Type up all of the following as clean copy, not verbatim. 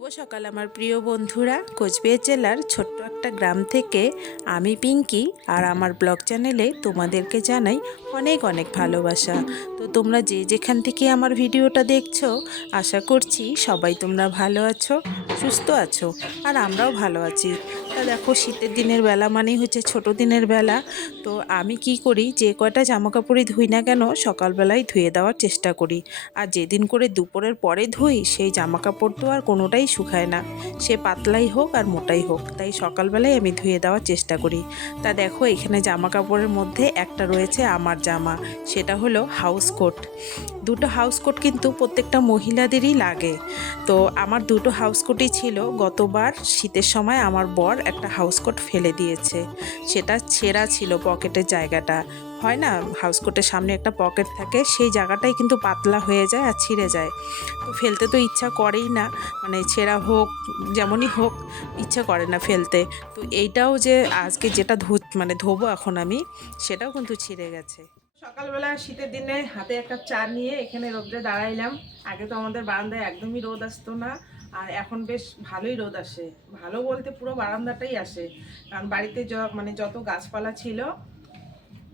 শুভ সকাল আমার প্রিয় বন্ধুরা। কোচবিহার জেলার ছোট্ট একটা গ্রাম থেকে আমি পিঙ্কি আর আমার ব্লগ চ্যানেলে তোমাদেরকে জানাই অনেক অনেক ভালোবাসা। তো তোমরা যে যেখান থেকে আমার ভিডিওটা দেখছো, আশা করছি সবাই তোমরা ভালো আছো, সুস্থ আছো, আর আমরাও ভালো আছি। তা দেখো, শীতের দিনের বেলা মানেই হচ্ছে ছোট দিনের বেলা। তো আমি কি করি, যে কয়টা জামা কাপড়ই ধুই না কেন সকালবেলায় ধুয়ে দেওয়ার চেষ্টা করি। আর যেদিন করে দুপুরের পরে ধুই সেই জামা কাপড় তো আর কোনোটাই শুকায় না, সে পাতলাই হোক আর মোটাই হোক, তাই সকালবেলায় আমি ধুয়ে দেওয়ার চেষ্টা করি। তা দেখো, এখানে জামা কাপড়ের মধ্যে একটা রয়েছে আমার জামা, সেটা হলো হাউস কোট। দুটো হাউস কোট কিন্তু প্রত্যেকটা মহিলাদেরই লাগে। তো আমার দুটো হাউস কোটই ছিল। গতবার শীতের সময় আমার বর একটা হাউস কোট ফেলে দিয়েছে, সেটা ছেঁড়া ছিল, পকেটের জায়গাটা হয় না, হাউস কোটের সামনে একটা পকেট থাকে, সেই জায়গাটাই কিন্তু পাতলা হয়ে যায় আর ছিঁড়ে যায়। তো ফেলতে তো ইচ্ছা করেই না, মানে ছেঁড়া হোক যেমনই হোক, ইচ্ছা করে না ফেলতে। তো এইটাও যে আজকে যেটা ধোবো এখন আমি, সেটাও কিন্তু ছিঁড়ে গেছে। সকালবেলা শীতের দিনে হাতে একটা চা নিয়ে এখানে রোদে দাঁড়াইলাম। আগে তো আমাদের বারান্দায় একদমই রোদ আসতো না, আর এখন বেশ ভালোই রোদ আসে। ভালো বলতে পুরো বারান্দাটাই আসে, কারণ বাড়িতে যত গাছপালা ছিল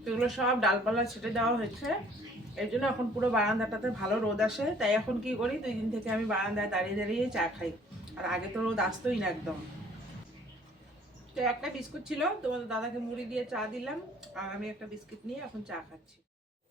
সেগুলো সব ডালপালা ছেটে দেওয়া হয়েছে। এর জন্য এখন পুরো বারান্দাটাতে ভালো রোদ আসে। তাই এখন কি করি, 2 দিন থেকে আমি বারান্দায় দাঁড়িয়ে দাঁড়িয়ে চা খাই। আর আগে তো রোদ আসতোই না একদম। তো একটা বিস্কুট ছিল, তোমাদের দাদাকে মুড়ি দিয়ে চা দিলাম, আর আমি একটা বিস্কুট নিয়ে এখন চা খাচ্ছি।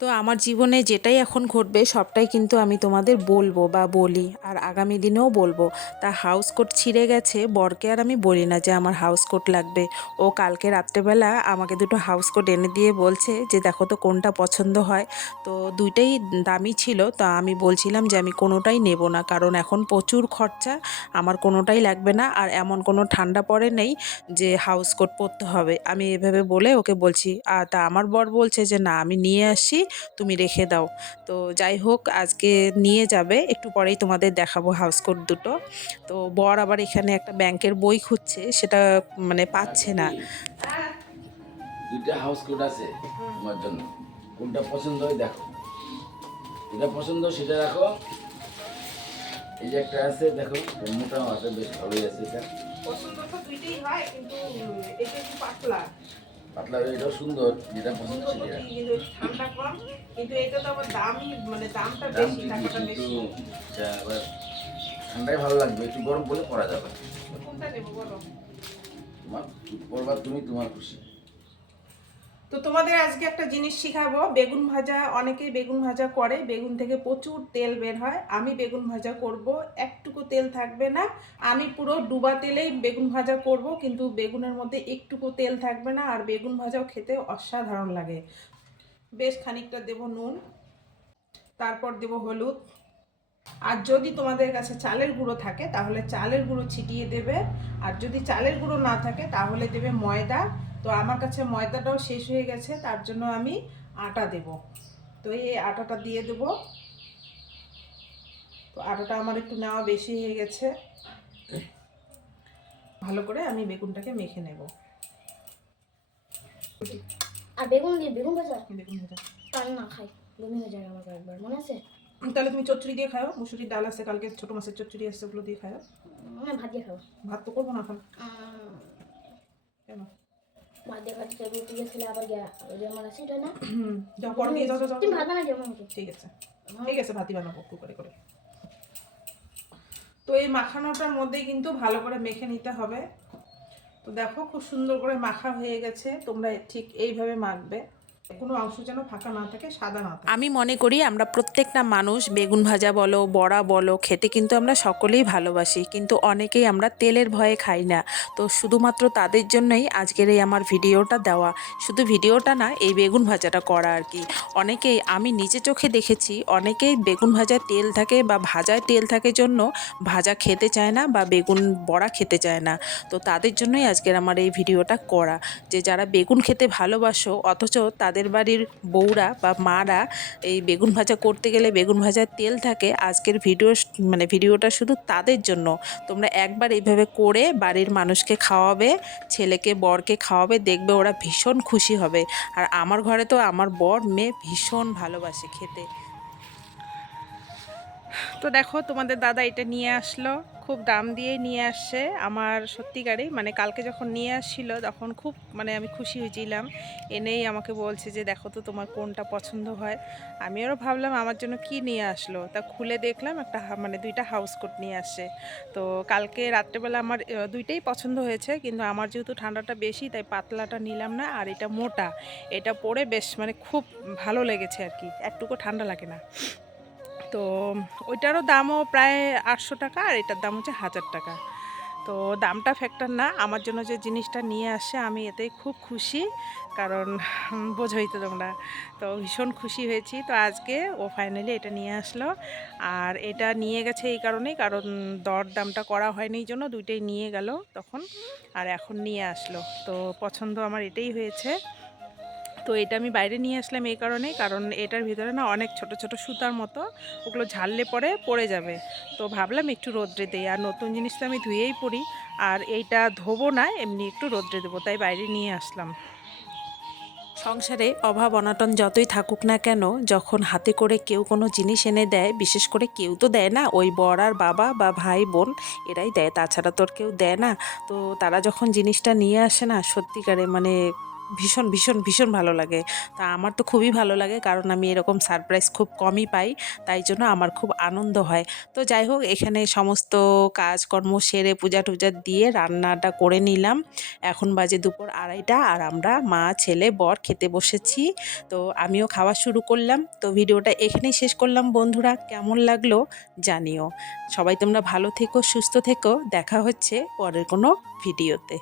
তো আমার জীবনে যেটাই এখন ঘটবে সবটাই কিন্তু আমি তোমাদের বলবো বা বলি, আর আগামী দিনেও বলবো। তা হাউস কোট ছিঁড়ে গেছে, বরকে আর আমি বলি না যে আমার হাউস কোট লাগবে। ও কালকে রাত্রেবেলা আমাকে দুটো হাউস কোট এনে দিয়ে বলছে যে দেখো তো কোনটা পছন্দ হয়। তো দুইটাই দামি ছিল, তা আমি বলছিলাম যে আমি কোনোটাই নেব না, কারণ এখন প্রচুর খরচা, আমার কোনোটাই লাগবে না। আর এমন কোনো ঠান্ডা পড়ে নেই যে হাউস কোট পরতে হবে, আমি এভাবে বলে ওকে বলছি। আর তা আমার বর বলছে যে না, আমি নিয়ে আসি, তুমি রেখে দাও। তো যাই হোক, আজকে নিয়ে যাবে, একটু পরেই তোমাদের দেখাবো হাউস কোট দুটো। তো বর আবার এখানে একটা ব্যাংকের বই খুঁজছে, সেটা পাচ্ছে না। দুইটা হাউস কোট আছে তোমার জন্য, কোনটা পছন্দ হয় দেখো, যেটা পছন্দ সেটা রাখো। এই যে একটা আছে দেখো, মোটাও আছে, বেশ ভালোই আছে। এটা পছন্দ তো দুইটাই হয়, কিন্তু এটা একটু পাতলা। পাতলা, এটাও সুন্দর, যেটা পছন্দ সুন্দর সেটা। বলতে কিন্তু ঠান্ডা কম, কিন্তু এটা তো আবার দামই, দামটা দাম বেশি, ঠিকই, টাকাটা কিন্তু বেশি। আবার ঠান্ডায় ভালো লাগবে, একটু গরম করলে পরা যাবে। কোনটা নেবো বলো? তোমার পরবা তুমি, তোমার খুশি। তো তোমাদের আজকে একটা জিনিস শিখাবো। বেগুন ভাজা, অনেকেই বেগুন ভাজা করে, বেগুন থেকে প্রচুর তেল বের হয়। আমি বেগুন ভাজা করব, একটুকু তেল থাকবে না। আমি পুরো ডুবা তেলেই বেগুন ভাজা করব, কিন্তু বেগুনের মধ্যে একটুকু তেল থাকবে না, আর বেগুন ভাজাও খেতে অসাধারণ লাগে। বেশ খানিকটা দেব নুন, তারপর দেব হলুদ। আর যদি তোমাদের কাছে চালের গুঁড়ো থাকে তাহলে চালের গুঁড়ো ছিটিয়ে দেবে, আর যদি চালের গুঁড়ো না থাকে তাহলে দেবে ময়দা। তো আমার কাছে ময়দাটাও শেষ হয়ে গেছে, তার জন্য আমি আটা দেব। তো এই আটাটা দিয়ে দেব। তো আটাটা আমার একটু নেওয়া বেশি হয়ে গেছে। ভালো করে আমি বেগুনটাকে মেখে নেব। আর বেগুন দিয়ে বেগুন ভাজা বেগুন ভাজা তার না খাই, বমি হয়ে যায় আমার একবার, মনে আছে? তাহলে তুমি চচ্চড়ি দিয়ে খাও, মুসুরির ডাল আছে, কালকে ছোটো মাছের চচ্চড়ি আছে, ওগুলো দিয়ে খাও। ভাত দিয়ে খাবো। ভাত তো করবো না এখন। কেন? ভাত দিয়ে খাচ্ছি, রুটি গেছিলে আবার মনে আছে এটা না? যাও পরে দিয়ে যাও, যাও। তুমি ভাত বানা দিও আমাকে। ঠিক আছে, ঠিক আছে, ভাতই বানাবো একটু করে করে। তো এই মাখানোটার মধ্যে কিন্তু ভালো করে মেখে নিতে হবে। তো দেখো, খুব সুন্দর করে মাখা হয়ে গেছে। তোমরা ঠিক এইভাবে মাখবে, কোনো অংশ যেন ফাঁকা না থাকে, সাদা না থাকে। আমি মনে করি আমরা প্রত্যেকটা মানুষ বেগুন ভাজা বলো, বড়া বলো, খেতে কিন্তু আমরা সকলেই ভালোবাসি, কিন্তু অনেকেই আমরা তেলের ভয়ে খাই না। তো শুধুমাত্র তাদের জন্যই আজকের এই আমার ভিডিওটা দেওয়া। শুধু ভিডিওটা না, এই বেগুন ভাজাটা করা আর কি। অনেকেই, আমি নিজে চোখে দেখেছি, অনেকেই বেগুন ভাজায় তেল থাকে বা ভাজায় তেল থাকে জন্য ভাজা খেতে চায় না বা বেগুন বড়া খেতে চায় না। তো তাদের জন্যই আজকের আমার এই ভিডিওটা করা, যে যারা বেগুন খেতে ভালোবাসো অথচ তাদের বাড়ির বউরা বা মারা এই বেগুন ভাজা করতে গেলে বেগুন ভাজার তেল থাকে, আজকের ভিডিওটা শুধু তাদের জন্য। তোমরা একবার এইভাবে করে বাড়ির মানুষকে খাওয়াবে, ছেলেকে বরকে খাওয়াবে, দেখবে ওরা ভীষণ খুশি হবে। আর আমার ঘরে তো আমার বর মেয়ে ভীষণ ভালোবাসে খেতে। তো দেখো তোমাদের দাদা এটা নিয়ে আসলো, খুব দাম দিয়ে নিয়ে আসছে। আমার সত্যিকারই মানে কালকে যখন নিয়ে আসছিল তখন খুব মানে আমি খুশি হয়েছিলাম। এনেই আমাকে বলছে যে দেখো তো তোমার কোনটা পছন্দ হয়। আমি আরও ভাবলাম আমার জন্য কি নিয়ে আসলো, তা খুলে দেখলাম একটা মানে দুইটা হাউস কোট নিয়ে আসছে। তো কালকে রাত্রেবেলা আমার দুইটাই পছন্দ হয়েছে, কিন্তু আমার যেহেতু ঠান্ডাটা বেশি তাই পাতলাটা নিলাম না, আর এটা মোটা, এটা পরে বেশ মানে খুব ভালো লেগেছে আর কি, একটুকু ঠান্ডা লাগে না। তো ওইটারও দামও প্রায় 800 টাকা, আর এটার দাম হচ্ছে 1000 টাকা। তো দামটা ফ্যাক্টর না, আমার জন্য যে জিনিসটা নিয়ে আসে আমি এতেই খুব খুশি। কারণ বোঝোই তো তোমরা, তো ভীষণ খুশি হয়েছি। তো আজকে ও ফাইনালি এটা নিয়ে আসলো, আর এটা নিয়ে গেছে এই কারণেই, কারণ দর দামটা করা হয়নি, এই জন্য দুইটাই নিয়ে গেল তখন, আর এখন নিয়ে আসলো। তো পছন্দ আমার এটাই হয়েছে। তো এটা আমি বাইরে নিয়ে আসলাম এই কারণে, কারণ এটার ভিতরে না অনেক ছোট ছোট সুতার মতো, ওগুলো ঝাললে পরে পড়ে যাবে। তো ভাবলাম একটু রোদ্রে দেই, আর নতুন জিনিস তো আমি ধুয়েই পড়ি, আর এইটা ধোবো না, এমনি একটু রোদ্রে দেবো, তাই বাইরে নিয়ে আসলাম। সংসারে অভাব অনটন যতই থাকুক না কেন, যখন হাতে করে কেউ কোনো জিনিস এনে দেয়, বিশেষ করে কেউ তো দেয় না, ওই বর আর বাবা বা ভাই বোন এরাই দেয়, তাছাড়া তো আর কেউ দেয় না। তো তারা যখন জিনিসটা নিয়ে আসে না, সত্যিকারে মানে ভীষণ ভীষণ ভীষণ ভালো লাগে। তা আমার তো খুবই ভালো লাগে, কারণ আমি এরকম সারপ্রাইজ খুব কমই পাই, তাই জন্য আমার খুব আনন্দ হয়। তো যাই হোক, এখানে সমস্ত কাজকর্ম সেরে পূজা টুজা দিয়ে রান্নাটা করে নিলাম। এখন বাজে দুপুর 2:30, আর আমরা মা ছেলে বর খেতে বসেছি। তো আমিও খাওয়া শুরু করলাম। তো ভিডিওটা এখানেই শেষ করলাম বন্ধুরা, কেমন লাগলো জানিও। সবাই তোমরা ভালো থেকো, সুস্থ থেকো, দেখা হচ্ছে পরের কোনো ভিডিওতে।